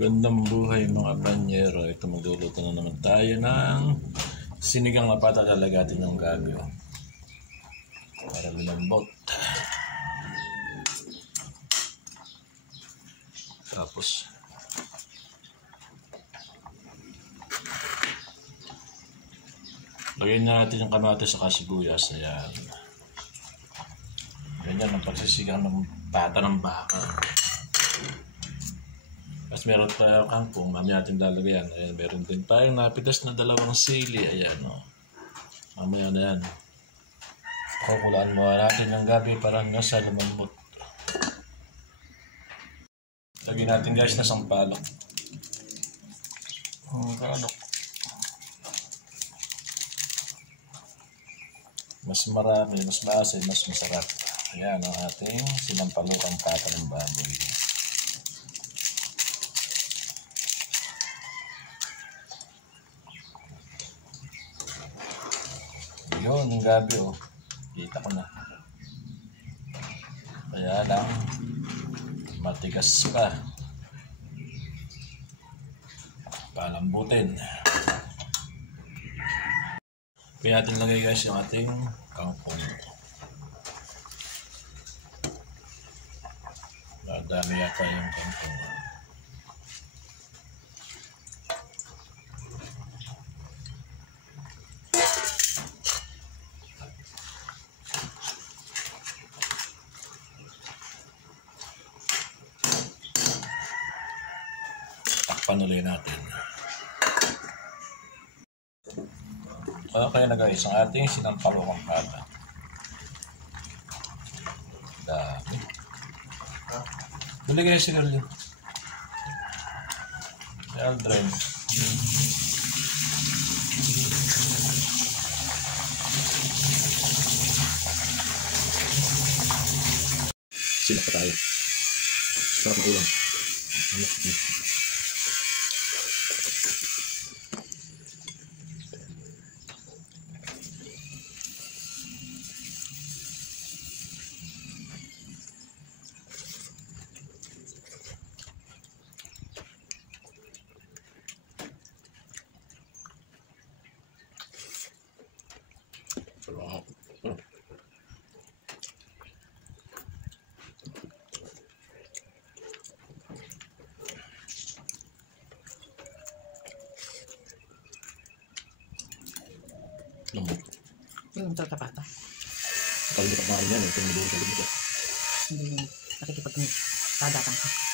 Magandang buhay mga banyero. Ito magluluto na naman tayo ng sinigang na pata, lalagatin ng gabi para lumambot. Tapos lagyan natin yung kamatis sa sibuyas. Ayan. Ganyan ang pagsisigang ng pata ng baka. Tapos meron tayong kangkong, mamaya natin lalagyan. Ayan, meron din tayong napitas na dalawang sili. Ayan, o. Mamaya na yan. Kukulaan mo natin ng gabi para hanggang sa lumambot. Lagyan natin guys na sampalok. Kalok. Mas marami, mas maasin, mas masarap. Ayan ang ating sinampalukang pata ng baboy. Yun, yung gabi kita ko na. Kaya lang matigas pa. Palambutin. Kaya natin lagay guys yung ating kangkong. Dami yata yung kangkong. Takpan ulit natin. Okay na guys, ang ating sinampalukang pata. Dami. Tuloy kayo sigarilyo. Aldrin. Sila pa tayo. Sarap na ulam. Yung tatapata. Kalau kita kemarin ya, itu menurut kita. Hindi nakikipag-tadatang ka.